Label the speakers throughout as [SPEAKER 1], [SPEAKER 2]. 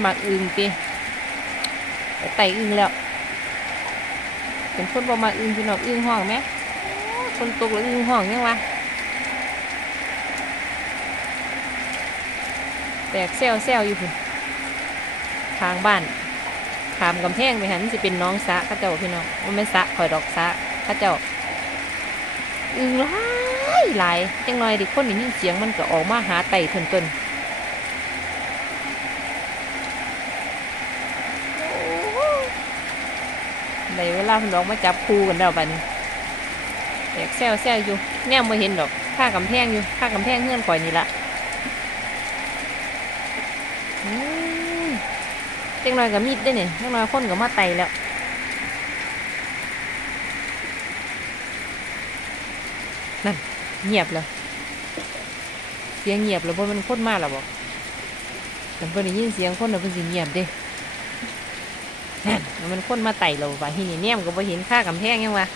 [SPEAKER 1] หมักอึงตีไปไต่อึงแล้ว เป็นคนบ่มาอึงพี่น้องอึงห้องไหมคนตกแล้วอึงห้องยังวะแตกแซวแซวอยู่พุ่นทางบ้านขามกำแพงไปหันสิเป็นน้องสะข้าเจ้าพี่น้องมันไม่สะคอยดอกสะข้าเจ้าอึงหลายหลายจังหน่อยดิคนได้ยินเสียงมันก็ออกมาหาไต่เพิ่นเพิ่น ในเวลาพิ่นออกมาจับคู่กันแล้วบัดนี้แตกแซวแซวอยู่แนมมาเห็นดอกข้ากำแพงอยู่ข้ากำแพงเงื่อนข่อยนี่ละอืมจังหน่อยกับมีดได้เนี่ยจังหน่อยคนกับมาไตแล้วนั่นเงียบเลยเสียงเงียบแล้วเพราะมันคนมาแล้วบอกแต่เพิ่นได้ยินเสียงคนแล้วเพิ่นสิเงียบเด้ มันคนมาไต่เราไปที่นี่แนมก็บ่เห็นค่ากำแพงยังวะ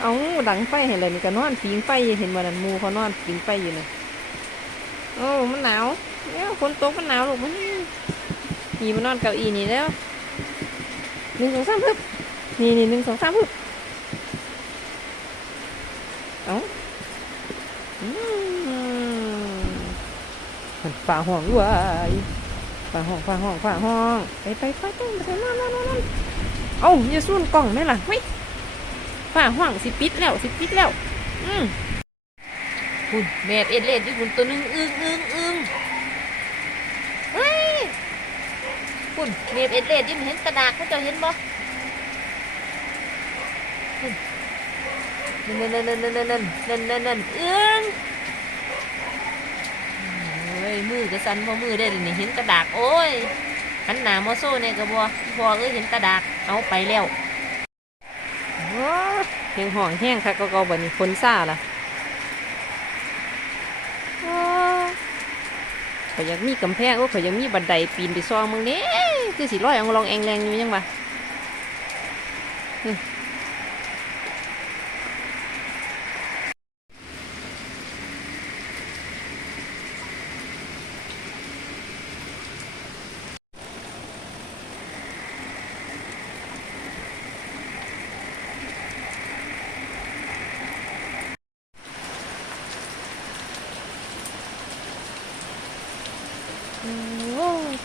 [SPEAKER 1] เอาดังไฟเห็นเลยนี่ก็นอนผิงไฟเห็นวันนั้นมูเขานอนผิงไฟอยู่เลยโอ้มันหนาวเนี่ยฝนตกมันหนาวลูกมันมีมันนอนเก้าอี้นี่แล้วหนึ่งสองสามพึบนี่นี่หนึ่งสองสามพึบเอาอืมมันฝ่าห้องด้วยฝ่าห้องฝ่าห้องฝ่าห้องไปไปไปไปไปนอนนอนนอนเอ้าอย่าสุ่นกล่องไหมล่ะเฮ้ย ฝ่าห่วงสิปิดแล้วสิปิดแล้ว อืมคุณแม่เอ็ดเล็ดที่คุณตัวหนึงอึ้งอึ้งอึ้งเฮ้ยคุณแม่เอ็ดเล็ดยิ่เห็นกระดาษเขาเจะเห็นบ่คุณนั่นนั่นนั่นนั่นนั่นนั่นนั่นนั่นอึ้งเฮ้ยมือกระสันพอมือได้เลยนี่เห็นกระดาษโอ้ยหันหน้ามาโซ่เนี่ยกระบอกพอเอ้ยเห็นกระดาษเอาไปแล้ว แห้งห่องแห้งค่ะก็เกาบันนี้คนซ่าล่ะข่อยอยากมีกำแพงโอ้ข่อยอยากมีบันไดปีนไปซองมึงเด้คือสีร้อยเองลองแองแรงอยู่ยังวะ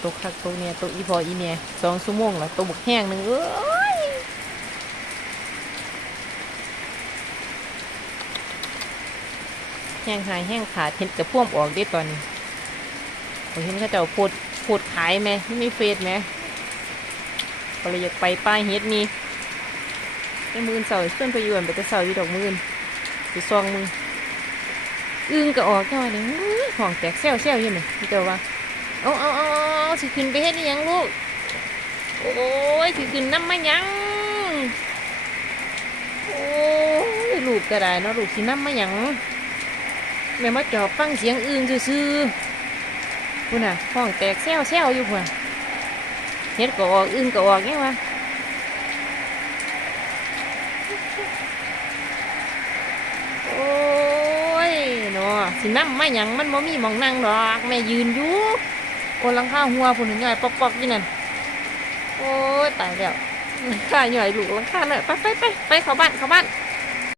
[SPEAKER 1] ตกคักตกเนี่ยตกอีพออีเนี่ยสองชั่วโมงละตกบกแห้งหนึ่งเอ้ยแห้งหายแห้งขาดเห็นจะพ่วมออกได้ตอนนี้ผมเห็นเขาเจ้าโพดโพดขายไหมไม่เฟซไหมก็เลยอยากไปป้ายเฮ็ดมีไอ้มือนเสาเพื่อนไปยวนไปแต่เสาอยู่ดอกมือนไปซองมืออึ้งก็ออกแค่ว่านี่ยห้องแตกแซวแซวยู่ไหมพี่เจ้าว่า เอาเอาเอาสิขึ้นไปเฮ็ดอิหยังลูก โอ้ยสิขึ้นน้ำมาหยัง โอ้ยลูกก็ได้เนาะลูกสิน้ำมาหยัง แม่มาจอบฟังเสียงอื่นซื่อๆพุ่นน่ะห้องแตกแซวแซวอยู่พุ่นเฮ็ดก็ออกอื่นก็ออกไงวะโอ้ยเนาะสิน้ำมาหยังมันบ่มีหมองนั่งดอก แม่ยืนอยู่ นลังข้าหัวผุนใหญ่ปอกๆอยู่นั่นโอ้ยตายแล้วข้าย่อยลูลังข้าเนี่ยไปไปไปไปเขาบ้านเขาบ้าน